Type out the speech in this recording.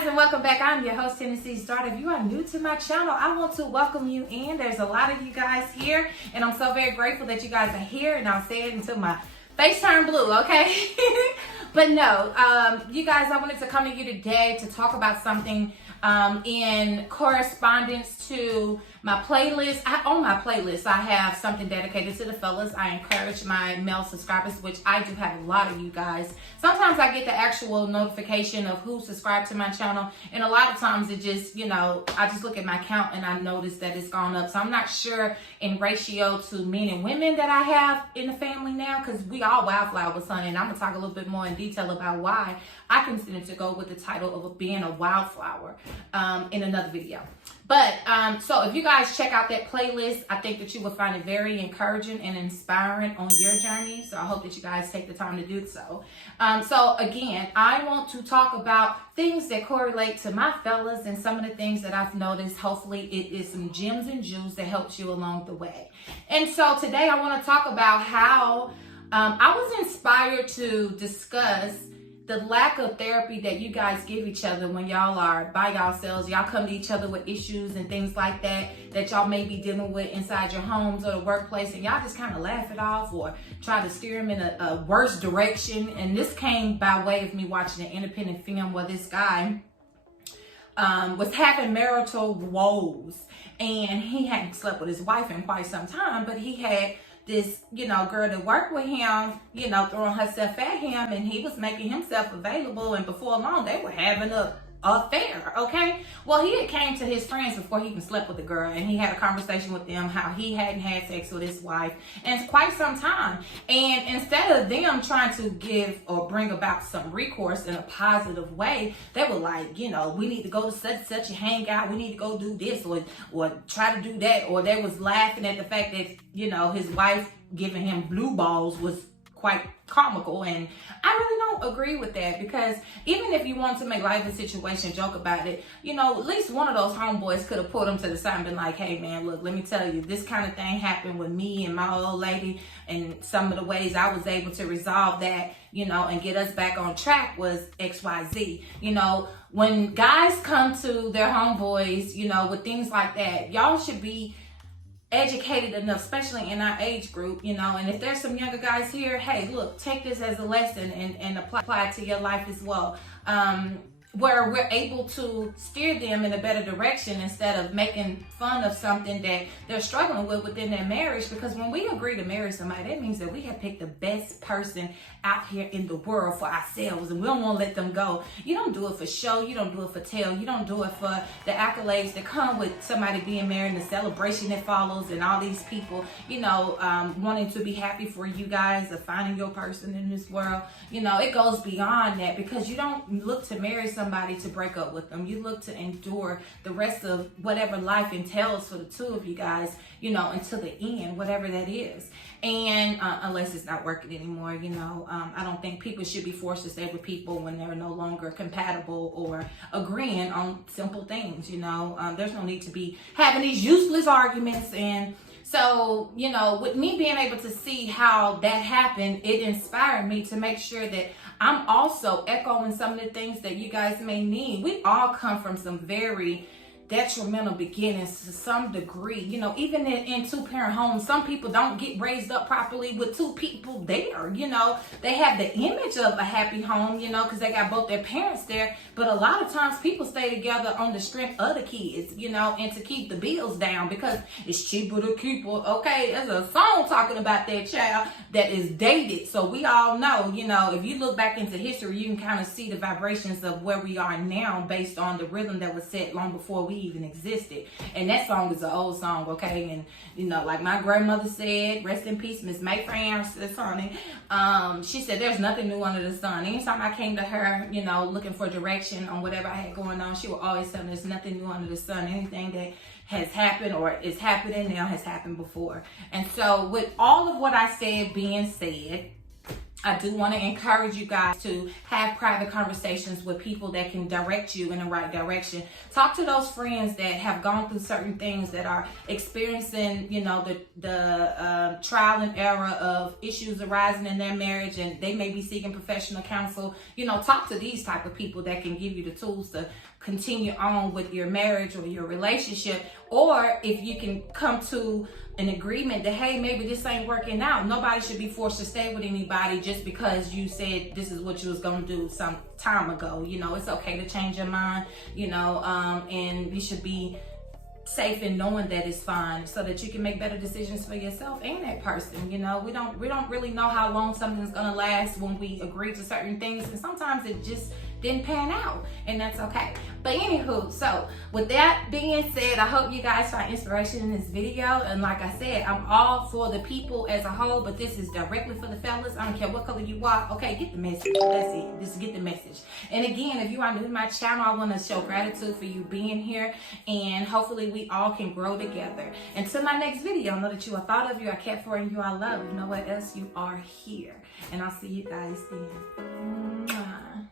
guys, and welcome back. I'm your host, Tennessee's Daughter. If you are new to my channel, I want to welcome you in. There's a lot of you guys here, and I'm so very grateful that you guys are here, and I'll say it until my face turn blue, okay? But no, you guys, I wanted to come to you today to talk about something in correspondence to my playlist. On my playlist, I have something dedicated to the fellas. I encourage my male subscribers, which I do have a lot of you guys. Sometimes I get the actual notification of who subscribed to my channel, and a lot of times it just, I just look at my count and I notice that it's gone up. So I'm not sure in ratio to men and women that I have in the family now, because we all wildflowers, honey, and I'm gonna talk a little bit more in detail about why I consider to go with the title of being a wildflower in another video. But so if you guys check out that playlist, I think that you will find it very encouraging and inspiring on your journey. So I hope that you guys take the time to do so. So again, I want to talk about things that correlate to my fellas and some of the things that I've noticed. Hopefully it is some gems and jewels that helps you along the way. And so today I want to talk about how I was inspired to discuss the lack of therapy that you guys give each other when y'all are by yourselves. Y'all come to each other with issues and things like that y'all may be dealing with inside your homes or the workplace, and y'all just kind of laugh it off or try to steer them in a worse direction. And this came by way of me watching an independent film where this guy was having marital woes, and he hadn't slept with his wife in quite some time, but he had this, girl that worked with him, throwing herself at him, and he was making himself available, and before long they were having a affair, okay? Well, he had came to his friends before he even slept with the girl, and he had a conversation with them how he hadn't had sex with his wife in quite some time. And instead of them trying to give or bring about some recourse in a positive way, they were like, we need to go to such a hangout, we need to go do this or try to do that, or they was laughing at the fact that, his wife giving him blue balls was quite comical. And I really don't agree with that, because even if you want to make light of the situation, joke about it, at least one of those homeboys could have pulled him to the side and been like, hey man, look, let me tell you, this kind of thing happened with me and my old lady, and some of the ways I was able to resolve that, and get us back on track was XYZ. When guys come to their homeboys, with things like that, y'all should be educated enough, especially in our age group, and if there's some younger guys here, hey, look, take this as a lesson and apply it to your life as well, where we're able to steer them in a better direction instead of making fun of something that they're struggling with within their marriage. Because when we agree to marry somebody, that means that we have picked the best person out here in the world for ourselves, and we don't want to let them go. You don't do it for show, you don't do it for tell, you don't do it for the accolades that come with somebody being married and the celebration that follows, and all these people, wanting to be happy for you guys of finding your person in this world. It goes beyond that, because you don't look to marry somebody to break up with them. You look to endure the rest of whatever life entails for the two of you guys, until the end, whatever that is. And unless it's not working anymore, I don't think people should be forced to stay with people when they're no longer compatible or agreeing on simple things. There's no need to be having these useless arguments. And so, with me being able to see how that happened, it inspired me to make sure that I'm also echoing some of the things that you guys may need. We all come from some very detrimental beginnings to some degree. Even in two-parent homes, some people don't get raised up properly with two people there. They have the image of a happy home, because they got both their parents there. But a lot of times people stay together on the strength of the kids, and to keep the bills down, because it's cheaper to keep her. Okay, there's a song talking about that child that is dated. So we all know, if you look back into history, you can kind of see the vibrations of where we are now based on the rhythm that was set long before we even existed. And that song is an old song, okay? And like my grandmother said, rest in peace, Miss May Francis, honey. She said there's nothing new under the sun. Anytime I came to her, looking for direction on whatever I had going on, she would always tell me there's nothing new under the sun. Anything that has happened or is happening now has happened before. And so with all of what I said being said, I do want to encourage you guys to have private conversations with people that can direct you in the right direction. Talk to those friends that have gone through certain things, that are experiencing, you know, the trial and error of issues arising in their marriage, and they may be seeking professional counsel. You know, talk to these type of people that can give you the tools to continue on with your marriage or your relationship. Or if you can come to an agreement that, hey, maybe this ain't working out. Nobody should be forced to stay with anybody just because you said this is what you was gonna do some time ago. You know, it's okay to change your mind, you know, and you should be safe in knowing that it's fine, so that you can make better decisions for yourself and that person. You know, we don't really know how long something's gonna last when we agree to certain things, and sometimes it just didn't pan out, and that's okay. But anywho, so with that being said, I hope you guys find inspiration in this video. And like I said, I'm all for the people as a whole, but this is directly for the fellas. I don't care what color you are. Okay, get the message. That's it. Just get the message. And again, if you are new to my channel, I want to show gratitude for you being here, and hopefully we all can grow together. Until my next video, know that you are thought of, you are cared for, and you are loved. You know what else? You are here. And I'll see you guys then. Mwah.